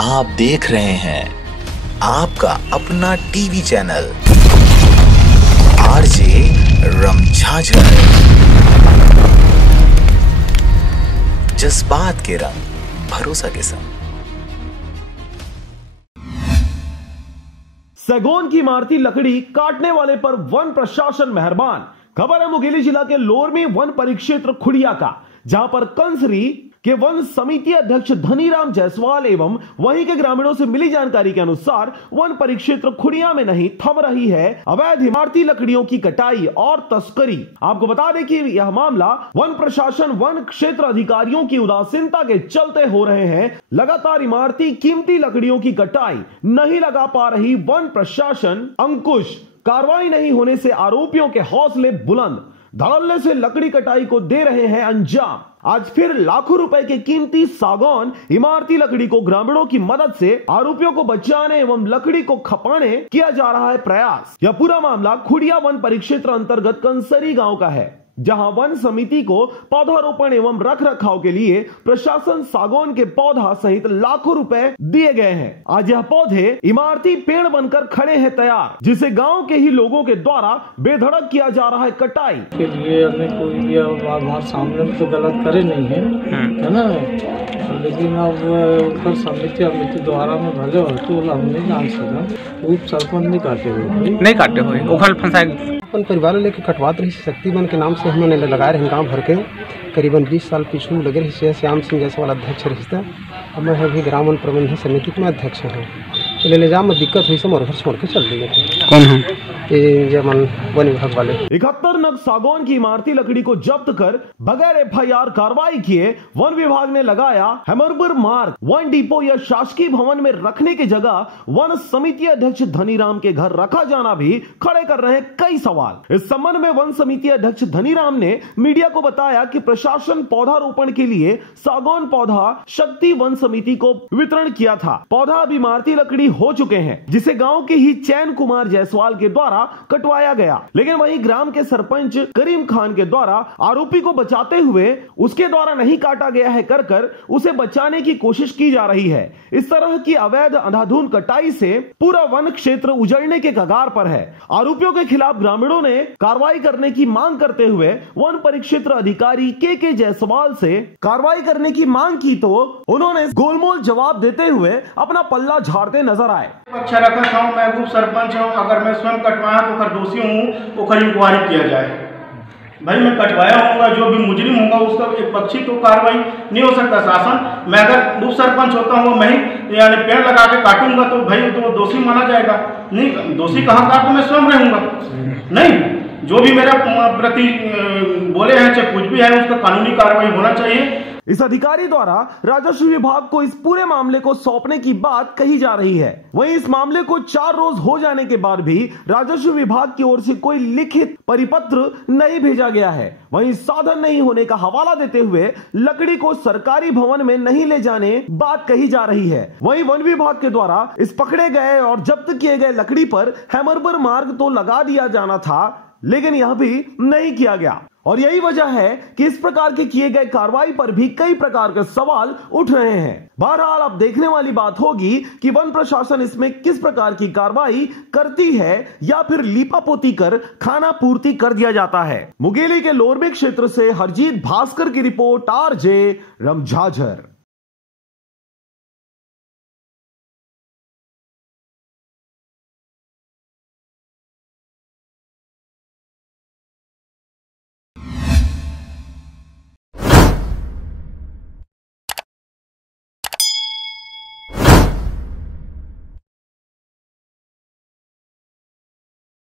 आप देख रहे हैं आपका अपना टीवी चैनल आरजे रमझाझर, जज्बात के रंग भरोसा के संग। सैगोन की इमारती लकड़ी काटने वाले पर वन प्रशासन मेहरबान। खबर है मुंगेली जिला के लोरमी वन परिक्षेत्र खुड़िया का, जहां पर कंसरी के वन समिति अध्यक्ष धनीराम जायसवाल एवं वहीं के ग्रामीणों से मिली जानकारी के अनुसार वन परिक्षेत्र खुड़िया में नहीं थम रही है अवैध इमारती लकड़ियों की कटाई और तस्करी। आपको बता दें कि यह मामला वन प्रशासन वन क्षेत्र अधिकारियों की उदासीनता के चलते हो रहे हैं। लगातार इमारती कीमती लकड़ियों की कटाई नहीं लगा पा रही वन प्रशासन अंकुश, कार्रवाई नहीं होने से आरोपियों के हौसले बुलंद, धड़ल्ले से लकड़ी कटाई को दे रहे हैं अंजाम। आज फिर लाखों रुपए के कीमती सागौन इमारती लकड़ी को ग्रामीणों की मदद से आरोपियों को बचाने एवं लकड़ी को खपाने किया जा रहा है प्रयास। यह पूरा मामला खुड़िया वन परिक्षेत्र अंतर्गत कंसरी गांव का है, जहां वन समिति को पौधारोपण एवं रख रखाव के लिए प्रशासन सागौन के पौधा सहित लाखों रुपए दिए गए हैं। आज यह पौधे इमारती पेड़ बनकर खड़े हैं तैयार, जिसे गांव के ही लोगों के द्वारा बेधड़क किया जा रहा है कटाई के लिए। हमें कोई भी हमारे सामने में तो गलत करे नहीं है ना, लेकिन अब ऊपर समिति अमिति द्वारा में भले हो तो हम नहीं जान सका। उप सरपंच नहीं काटे हुए उखल फंसाए अपन परिवार लेके कटवात रही शक्तिवन के नाम से हमने लगाए रहे गांव भर के करीबन 20 साल पीछू लगे रही। श्याम सिंह जायसवाल अध्यक्ष रही, अब मैं अभी ग्राम वन प्रबंधन समिति में अध्यक्ष हूँ। तो ले जाम में दिक्कत हुई से मोर घर छोड़ के चल दिए। कौन है? वन विभाग वाले। 71 नग सागौन की इमारती लकड़ी को जब्त कर बगैर FIR कार्रवाई किए वन विभाग ने लगाया हेमरपुर मार्ग। वन डिपो या शासकीय भवन में रखने की जगह वन समिति अध्यक्ष धनीराम के घर रखा जाना भी खड़े कर रहे हैं कई सवाल। इस संबंध में वन समिति अध्यक्ष धनीराम ने मीडिया को बताया कि प्रशासन पौधारोपण के लिए सागौन पौधा शक्ति वन समिति को वितरण किया था। पौधा अब इमारती लकड़ी हो चुके हैं, जिसे गांव के ही चैन कुमार जायसवाल के द्वारा कटवाया गया। लेकिन वहीं ग्राम के सरपंच करीम खान के द्वारा आरोपी को बचाते हुए उसके द्वारा नहीं काटा गया है कर उसे बचाने की कोशिश की जा रही है। इस तरह की अवैध अंधाधुंध कटाई से पूरा वन क्षेत्र उजड़ने के कगार पर है। आरोपियों के खिलाफ ग्रामीणों ने कार्रवाई करने की मांग करते हुए वन परिक्षेत्र अधिकारी के जायसवाल से कार्रवाई करने की मांग की, तो उन्होंने गोलमोल जवाब देते हुए अपना पल्ला झाड़ते नजर आए। अच्छा रखा था, मैं ग्रुप सरपंच हूँ, अगर मैं स्वयं कटवाया तो अगर दोषी हूँ तो खरी इंक्वायरी किया जाए। भाई मैं कटवाया होऊंगा, जो भी मुजरिम होगा उसका एक पक्षी तो कार्रवाई नहीं हो सकता शासन। मैं अगर ग्रुप सरपंच होता हूँ, मैं ही यानी पेड़ लगा के काटूंगा तो भाई तो दोषी माना जाएगा। नहीं, दोषी कहाँ का तो मैं स्वयं रहूंगा। नहीं, जो भी मेरा प्रति बोले हैं चाहे कुछ भी है उसका कानूनी कार्रवाई होना चाहिए। इस अधिकारी द्वारा राजस्व विभाग को इस पूरे मामले को सौंपने की बात कही जा रही है। वहीं इस मामले को 4 रोज हो जाने के बाद भी राजस्व विभाग की ओर से कोई लिखित परिपत्र नहीं भेजा गया है। वहीं साधन नहीं होने का हवाला देते हुए लकड़ी को सरकारी भवन में नहीं ले जाने बात कही जा रही है। वहीं वन विभाग के द्वारा इस पकड़े गए और जब्त किए गए लकड़ी पर हेमरपुर मार्ग तो लगा दिया जाना था, लेकिन यह भी नहीं किया गया। और यही वजह है कि इस प्रकार के किए गए कार्रवाई पर भी कई प्रकार के सवाल उठ रहे हैं। बहरहाल अब देखने वाली बात होगी कि वन प्रशासन इसमें किस प्रकार की कार्रवाई करती है या फिर लीपापोती कर खाना पूर्ति कर दिया जाता है। मुंगेली के लोरमी क्षेत्र से हरजीत भास्कर की रिपोर्ट, आरजे रमझाझर।